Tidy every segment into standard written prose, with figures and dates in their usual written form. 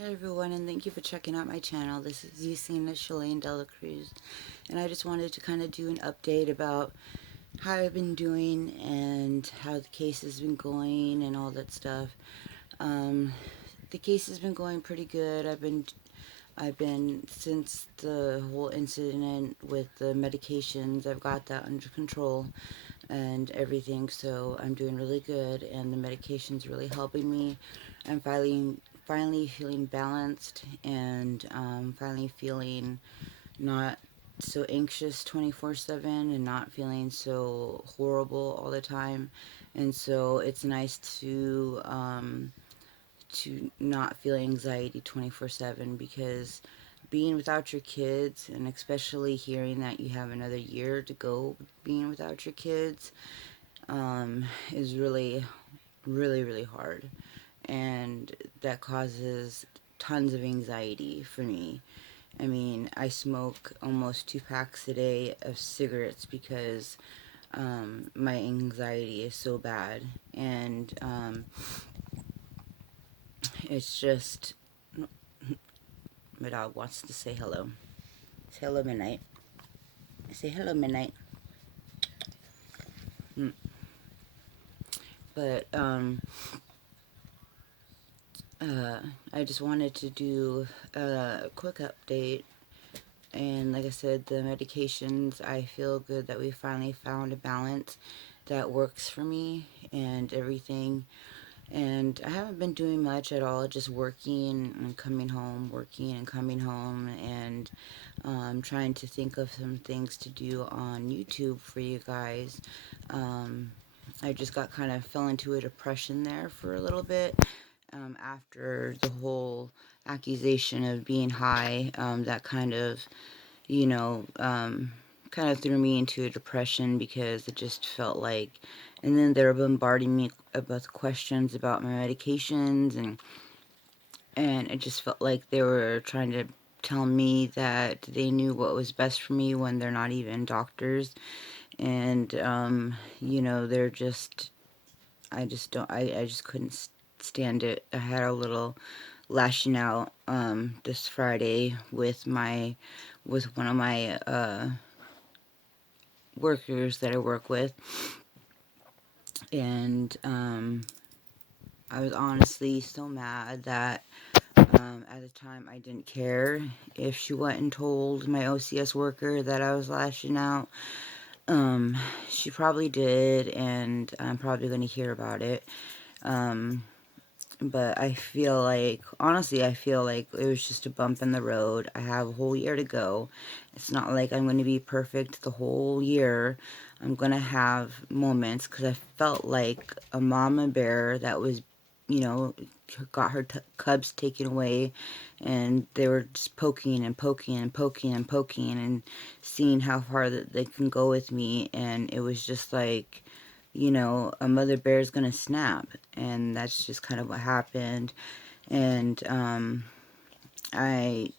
Hi everyone, and thank you for checking out my channel. This is Yesenia Shalane Dela Cruz, and I just wanted to kind of do an update about how I've been doing and how the case has been going and all that stuff. Um, the case has been going pretty good. I've been since the whole incident with the medications. I've got that under control and everything, so I'm doing really good, and the medication's really helping me. I'm finally feeling balanced, and finally feeling not so anxious 24/7 and not feeling so horrible all the time. And so it's nice to not feel anxiety 24/7, because being without your kids, and especially hearing that you have another year to go being without your kids, is really, really, really hard. And that causes tons of anxiety for me. I mean, I smoke almost 2 packs a day of cigarettes because my anxiety is so bad. And it's just, my dog wants to say hello. Say hello, Midnight. Say hello, Midnight. Mm. But uh, I just wanted to do a quick update. And like I said, the medications, I feel good that we finally found a balance that works for me and everything. And I haven't been doing much at all, just working and coming home, working and coming home, and trying to think of some things to do on YouTube for you guys. Um, I just got kind of fell into a depression there for a little bit, after the whole accusation of being high. That kind of, you know, kind of threw me into a depression, because it just felt like, and then they were bombarding me about questions about my medications, and it just felt like they were trying to tell me that they knew what was best for me when they're not even doctors. And they're just, I just don't, I just couldn't stand it. I had a little lashing out this Friday with one of my workers that I work with, and I was honestly so mad that at the time I didn't care if she went and told my OCS worker that I was lashing out. Um, she probably did, and I'm probably going to hear about it. Um, but I feel like, honestly, I feel like it was just a bump in the road. I have a whole year to go. It's not like I'm going to be perfect the whole year. I'm going to have moments, because I felt like a mama bear that was, you know, got her cubs taken away, and they were just poking and poking and poking and poking and seeing how far that they can go with me. And it was just like, a mother bear is gonna snap, and that's just kind of what happened. And I,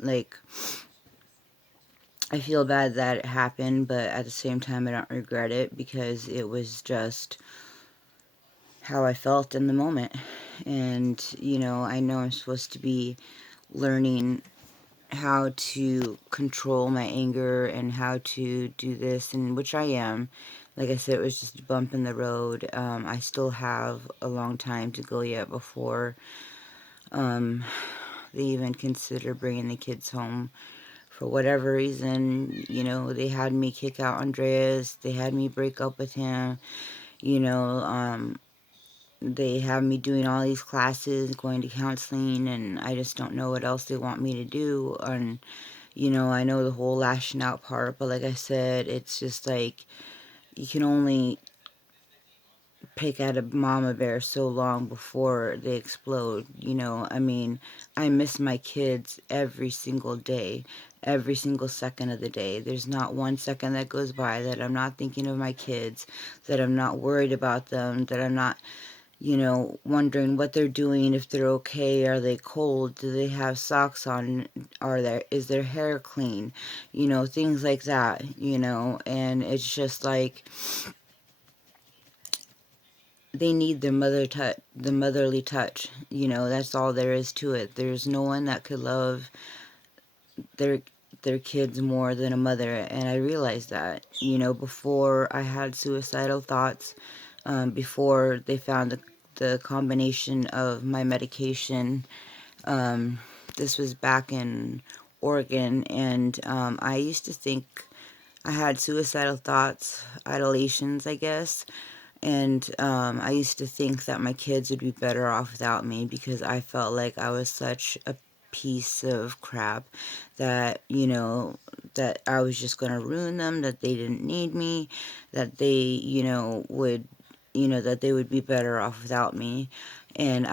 like, I feel bad that it happened, but at the same time, I don't regret it, because it was just how I felt in the moment. And I know I'm supposed to be learning how to control my anger and how to do this, and which I am. Like I said, it was just a bump in the road. I still have a long time to go yet before um, they even consider bringing the kids home. For whatever reason, they had me kick out Andreas. They had me break up with him. You know, they have me doing all these classes, going to counseling, and I just don't know what else they want me to do. And I know the whole lashing out part, but like I said, it's just like you can only pick at a mama bear so long before they explode. I mean, I miss my kids every single day, every single second of the day. There's not one second that goes by that I'm not thinking of my kids, that I'm not worried about them, that I'm not wondering what they're doing, if they're okay, are they cold, do they have socks on, is their hair clean, things like that. And it's just like, they need their the motherly touch. You know, that's all there is to it. There's no one that could love their their kids more than a mother, and I realized that. You know, before I had suicidal thoughts, before they found the combination of my medication. Um, this was back in Oregon, and I used to think I had suicidal thoughts, idolations, I guess. And I used to think that my kids would be better off without me because I felt like I was such a piece of crap that, you know, that I was just going to ruin them, that they didn't need me, that they, that they would be better off without me. And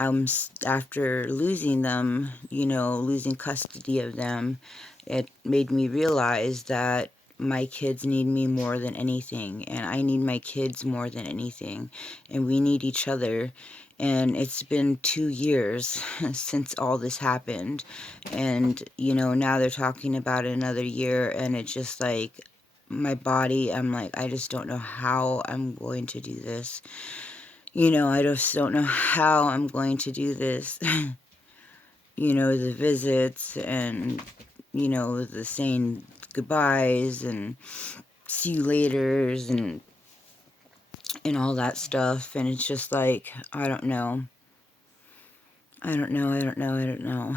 after losing them, losing custody of them, it made me realize that my kids need me more than anything, and I need my kids more than anything, and we need each other. And it's been 2 years since all this happened, and now they're talking about another year, and it's just like my body, I'm like, I just don't know how I'm going to do this. I just don't know how I'm going to do this. The visits and, the saying goodbyes and see you laters and all that stuff. And it's just like, I don't know. I don't know.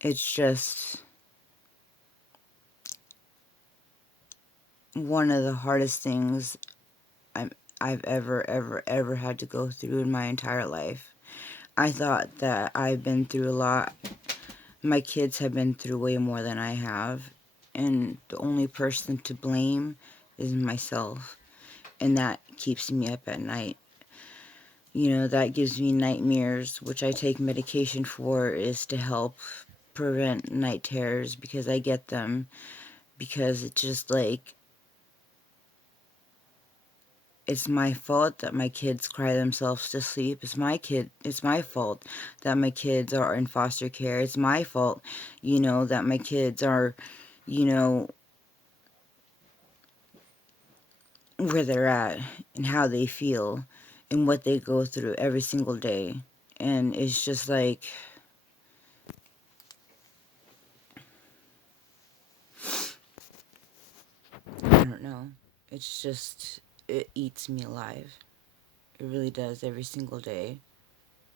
It's just one of the hardest things I'm, I've ever had to go through in my entire life. I thought that I've been through a lot. My kids have been through way more than I have. And the only person to blame is myself. And that keeps me up at night. That gives me nightmares, which I take medication for, is to help prevent night terrors because I get them. Because it's just like, it's my fault that my kids cry themselves to sleep. It's my fault that my kids are in foster care. It's my fault, that my kids are, you know, where they're at and how they feel and what they go through every single day. And it's just like, I don't know. It's just, it eats me alive. It really does every single day.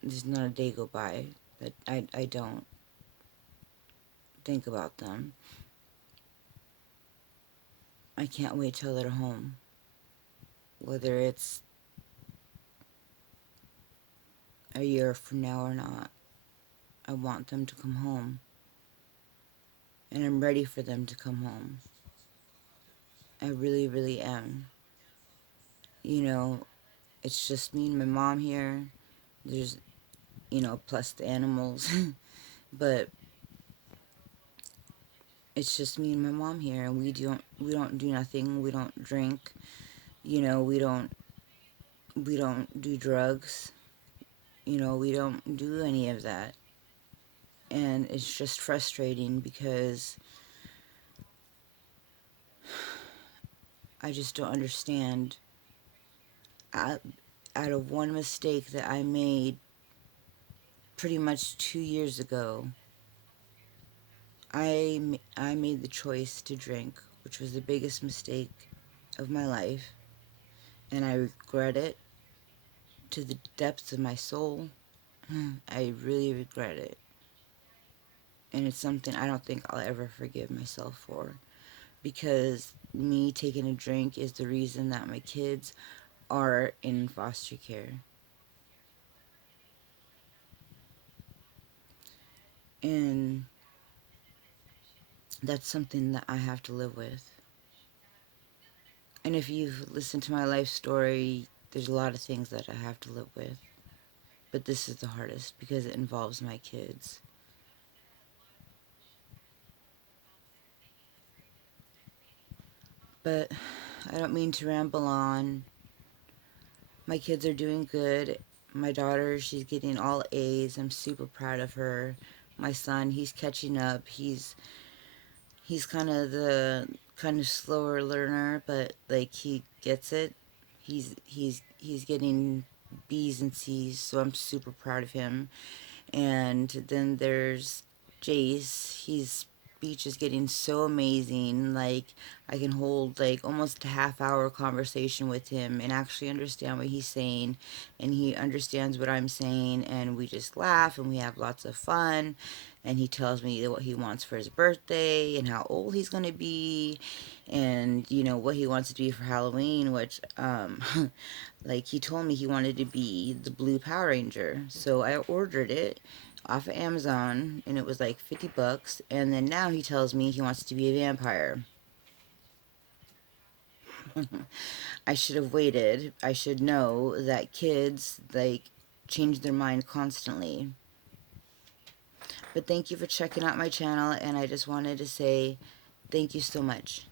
There's not a day go by that I don't think about them. I can't wait till they're home. Whether it's a year from now or not, I want them to come home. And I'm ready for them to come home. I really, really am. You know, it's just me and my mom here. There's, plus the animals. But it's just me and my mom here, and we don't do nothing. We don't drink. We don't do drugs. We don't do any of that. And it's just frustrating because I just don't understand. Out, out of one mistake that I made pretty much 2 years ago, I made the choice to drink, which was the biggest mistake of my life, and I regret it to the depths of my soul. I really regret it, and it's something I don't think I'll ever forgive myself for, because me taking a drink is the reason that my kids are in foster care. And that's something that I have to live with. And if you've listened to my life story, there's a lot of things that I have to live with. But this is the hardest because it involves my kids. But I don't mean to ramble on. My kids are doing good. My daughter, she's getting all A's. I'm super proud of her. My son, he's catching up. He's kind of the slower learner, but like he gets it. He's getting B's and C's, so I'm super proud of him. And then there's Jace. His speech is getting so amazing. Like, I can hold like almost a half hour conversation with him and actually understand what he's saying, and he understands what I'm saying, and we just laugh and we have lots of fun. And he tells me what he wants for his birthday and how old he's going to be, and what he wants to be for Halloween, which like, he told me he wanted to be the blue Power Ranger. So I ordered it off of Amazon, and it was like 50 bucks. And then now he tells me he wants to be a vampire. I should have waited. I should know that kids, like, change their mind constantly. But thank you for checking out my channel, and I just wanted to say thank you so much.